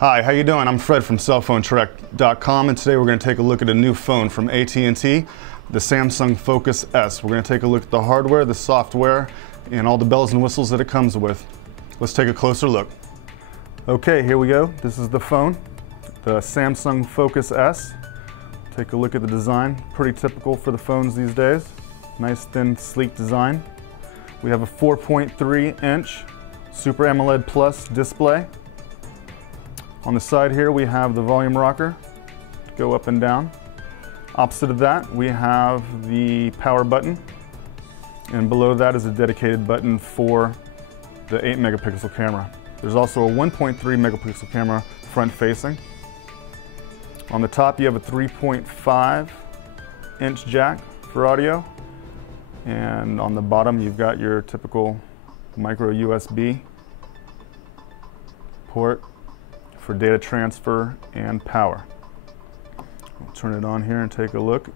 Hi, how you doing? I'm Fred from cellphonetrek.com, and today we're going to take a look at a new phone from AT&T, the Samsung Focus S. We're going to take a look at the hardware, the software, and all the bells and whistles that it comes with. Let's take a closer look. Okay, here we go. This is the phone, the Samsung Focus S. Take a look at the design. Pretty typical for the phones these days. Nice, thin, sleek design. We have a 4.3-inch Super AMOLED Plus display. On the side here we have the volume rocker to go up and down. Opposite of that we have the power button, and below that is a dedicated button for the 8-megapixel camera. There's also a 1.3 megapixel camera front facing. On the top you have a 3.5-inch jack for audio, and on the bottom you've got your typical micro USB port for data transfer and power. We'll turn it on here and take a look.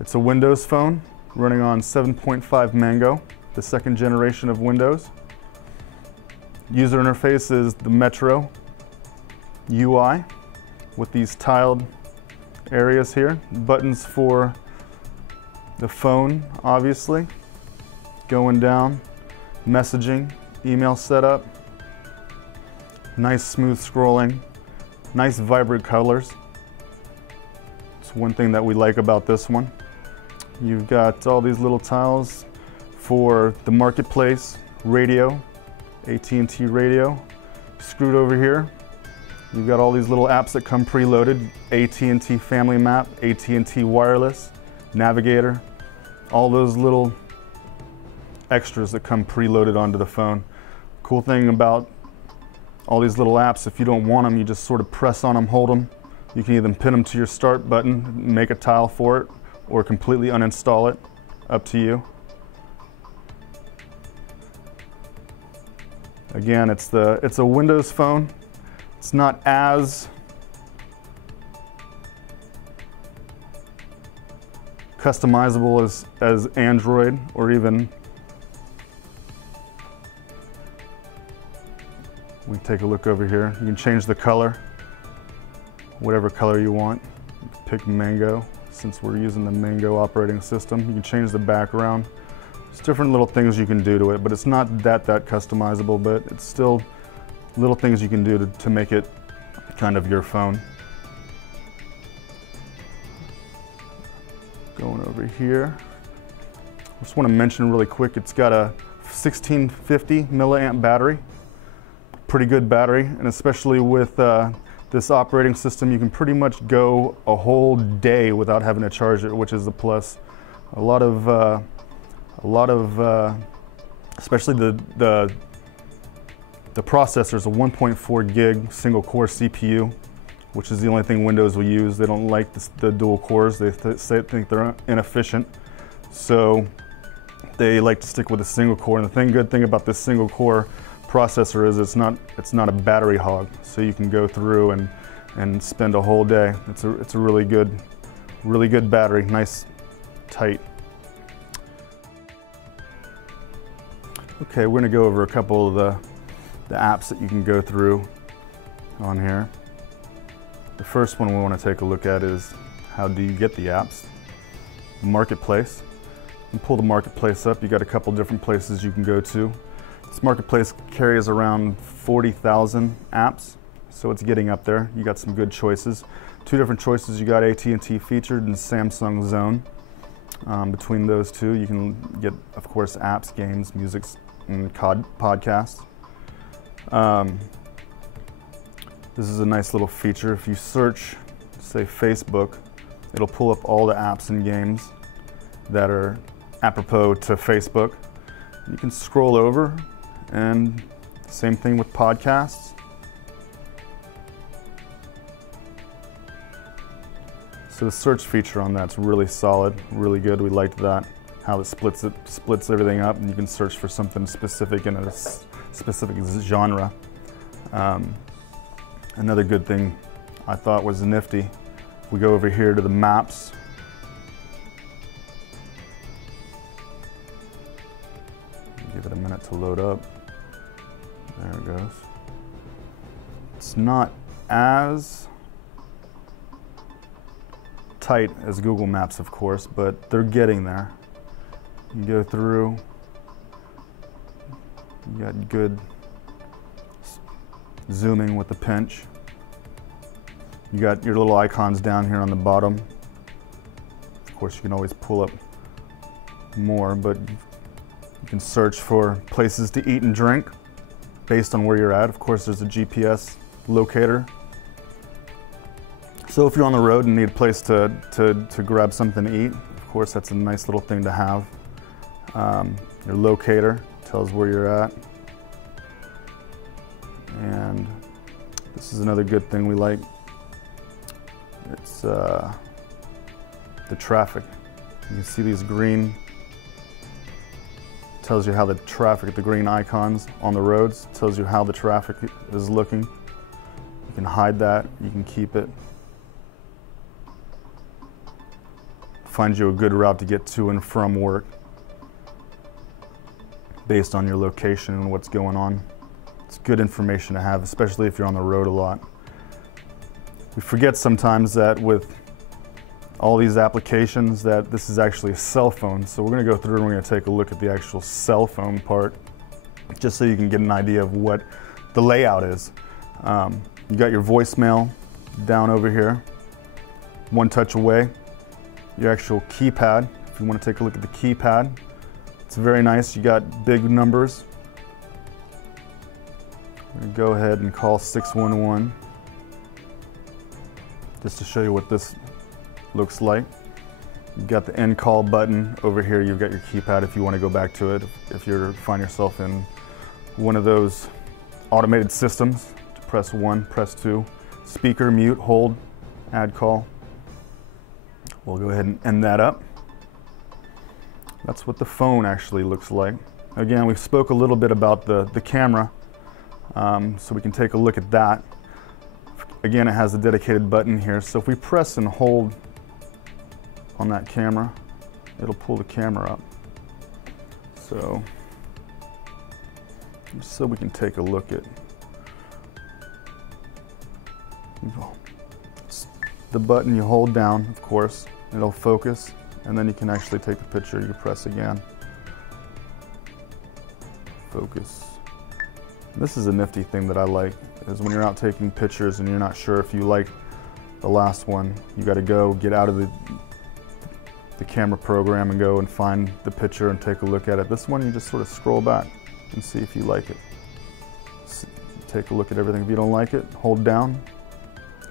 It's a Windows phone running on 7.5 Mango, the second generation of Windows. User interface is the Metro UI with these tiled areas here. Buttons for the phone, obviously. Going down, messaging, email setup. Nice smooth scrolling, nice vibrant colors. It's one thing that we like about this one. You've got all these little tiles for the marketplace, radio, AT&T radio. Screwed over here, you've got all these little apps that come preloaded. AT&T Family Map, AT&T Wireless, Navigator, all those little extras that come preloaded onto the phone. Cool thing about all these little apps, if you don't want them, you just sort of press on them, hold them. You can either pin them to your start button, make a tile for it, or completely uninstall it. Up to you. Again, it's a Windows phone. It's not as customizable as Android or even. We take a look over here. You can change the color, whatever color you want. Pick Mango, since we're using the Mango operating system. You can change the background. There's different little things you can do to it, but it's not that customizable, but it's still little things you can do to make it kind of your phone. Going over here. I just want to mention really quick, it's got a 1650 milliamp battery. Pretty good battery, and especially with this operating system, you can pretty much go a whole day without having to charge it, which is a plus. A lot of especially the processor is a 1.4 gig single core CPU, which is the only thing Windows will use. They don't like the dual cores. They think they're inefficient, so they like to stick with a single core. And the good thing about this single core processor is it's not a battery hog, so you can go through and spend a whole day. It's a really good battery, nice, tight. Okay, we're gonna go over a couple of the apps that you can go through on here. The first one we want to take a look at is how do you get the apps. Marketplace. You can pull the marketplace up. You got a couple different places you can go to. This marketplace carries around 40,000 apps, so it's getting up there. You got some good choices. Two different choices. You got AT&T featured and Samsung Zone. Between those two, you can get, of course, apps, games, music, and podcasts. This is a nice little feature. If you search, say, Facebook, it'll pull up all the apps and games that are apropos to Facebook. You can scroll over, and same thing with podcasts. So the search feature on that's really solid, really good. We liked that, how it splits everything up, and you can search for something specific in a specific genre. Another good thing I thought was nifty. If we go over here to the maps, give it a minute to load up. There it goes. It's not as tight as Google Maps, of course, but they're getting there. You go through, you got good zooming with the pinch. You got your little icons down here on the bottom. Of course, you can always pull up more, but you can search for places to eat and drink based on where you're at. Of course, there's a GPS locator. So if you're on the road and need a place to grab something to eat, of course, that's a nice little thing to have. Your locator tells where you're at. And this is another good thing we like. It's the traffic. You can see these green, tells you how the traffic, the green icons on the roads, tells you how the traffic is looking. You can hide that, you can keep it. Find you a good route to get to and from work based on your location and what's going on. It's good information to have, especially if you're on the road a lot. We forget sometimes that with all these applications that this is actually a cell phone. So we're going to go through and we're going to take a look at the actual cell phone part, just so you can get an idea of what the layout is. You got your voicemail down over here, one touch away. Your actual keypad, if you want to take a look at the keypad, it's very nice. You got big numbers. I'm going to go ahead and call 611 just to show you what this looks like. You've got the end call button over here. You've got your keypad if you want to go back to it. If you find yourself in one of those automated systems, to press 1, press 2, speaker, mute, hold, add call. We'll go ahead and end that up. That's what the phone actually looks like. Again, we spoke a little bit about the camera, so we can take a look at that. Again, it has a dedicated button here, so if we press and hold on that camera, it'll pull the camera up. So we can take a look at the button you hold down, of course, it'll focus, and then you can actually take the picture. You press again. Focus. This is a nifty thing that I like, is when you're out taking pictures and you're not sure if you like the last one, you got to go get out of the camera program and go and find the picture and take a look at it. This one, you just sort of scroll back and see if you like it. Take a look at everything. If you don't like it, hold down,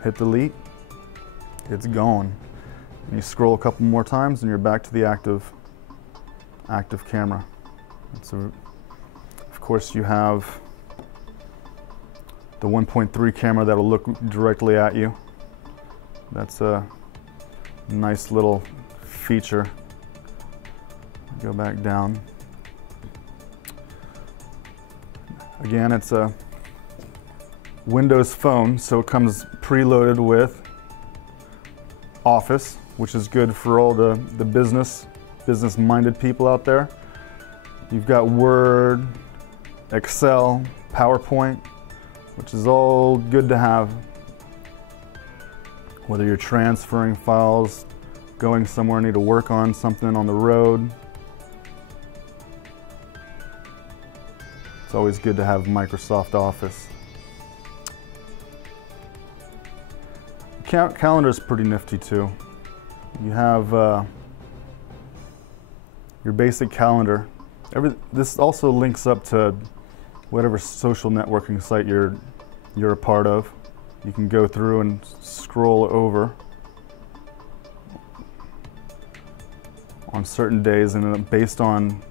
hit delete. It's gone. And you scroll a couple more times and you're back to the active camera. Of course, you have the 1.3 camera that'll look directly at you. That's a nice little feature. Go back down. Again, it's a Windows phone, so it comes preloaded with Office, which is good for all the business-minded people out there. You've got Word, Excel, PowerPoint, which is all good to have. Whether you're transferring files, going somewhere, need to work on something on the road. It's always good to have Microsoft Office. Calendar is pretty nifty too. You have your basic calendar. This also links up to whatever social networking site you're a part of. You can go through and scroll over on certain days, and then based on,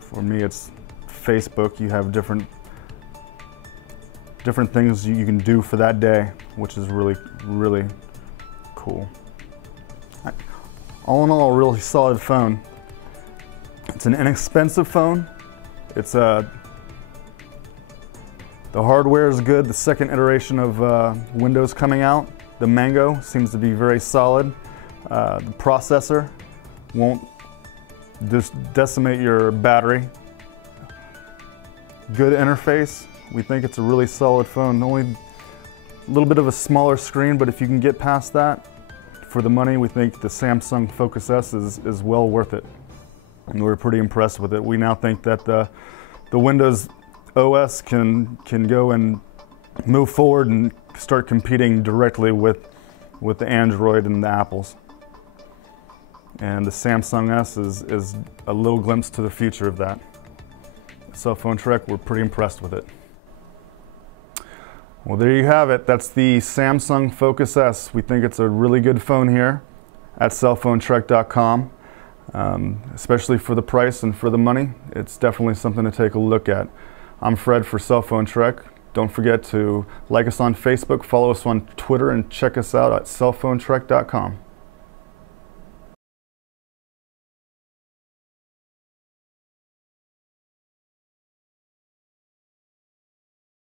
for me it's Facebook, you have different things you can do for that day, which is really, really cool. All in all, a really solid phone. It's an inexpensive phone. It's the hardware is good. The second iteration of Windows coming out, the Mango, seems to be very solid. The processor won't just decimate your battery. Good interface. We think it's a really solid phone. The only A little bit of a smaller screen, but if you can get past that, for the money, we think the Samsung Focus S is well worth it. And we're pretty impressed with it. We now think that the Windows OS can go and move forward and start competing directly with the Android and the Apples. And the Samsung S is a little glimpse to the future of that. Cell Phone Trek, we're pretty impressed with it. Well, there you have it. That's the Samsung Focus S. We think it's a really good phone here at cellphonetrek.com, especially for the price and for the money. It's definitely something to take a look at. I'm Fred for Cell Phone Trek. Don't forget to like us on Facebook, follow us on Twitter, and check us out at cellphonetrek.com.